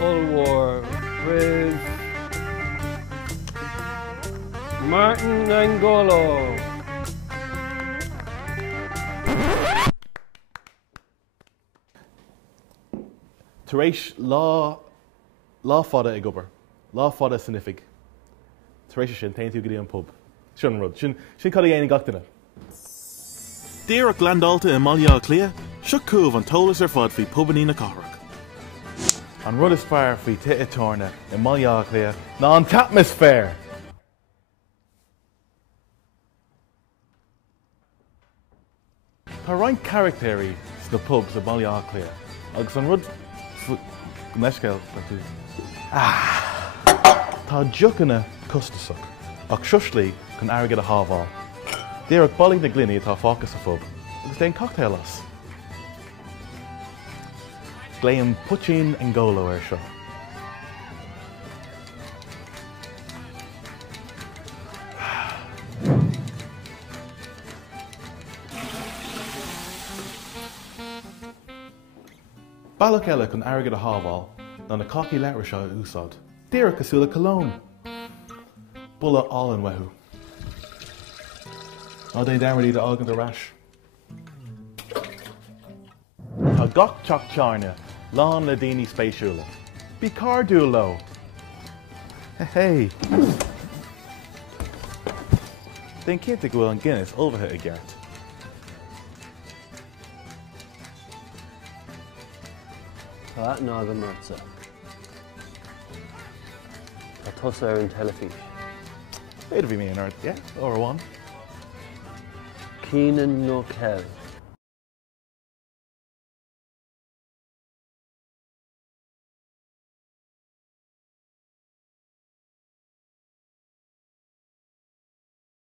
Ulwar with Martin Angolo. Taréis lá fada ag obair, lá fada sanifig. Taréis sin tain tú go dtí an pub. Sin rud, sin cad é gach duine. Díreach glandálta i Macalla clia, seo cúmh an tolas fad faoi Pubannaí na cathrach. An rud is fearr faoi teipeadh i Macalla clia ná an atmosfér. Tá roinnt charactéirí sna pubs a Macalla clia, agus an rud gomleisceil tá deochanna costasach ach siuslí chun airgid a hábháil. Díreach bailí na glíní atá fácas a pub, agus déon cocktail as. Gléim Martin Angolo ar seo. Bailach eile chun airgid a hábháil ná na cocí leabhar seo úsáid. Díreach cosúla colón. Bula all an wehu. Ná dé damartí de ágan de rais. Tá gach teach tearna lán le daoine spéisiúla. Bhí cardú lo. Hey. Déon cinnte go bhfuil an Guinness olbhartha i gceart. Tá ná go marsa. Tá tosa ar an telefís. Féidir bhí mé an ard, yeah, or one. Cínan nó cell.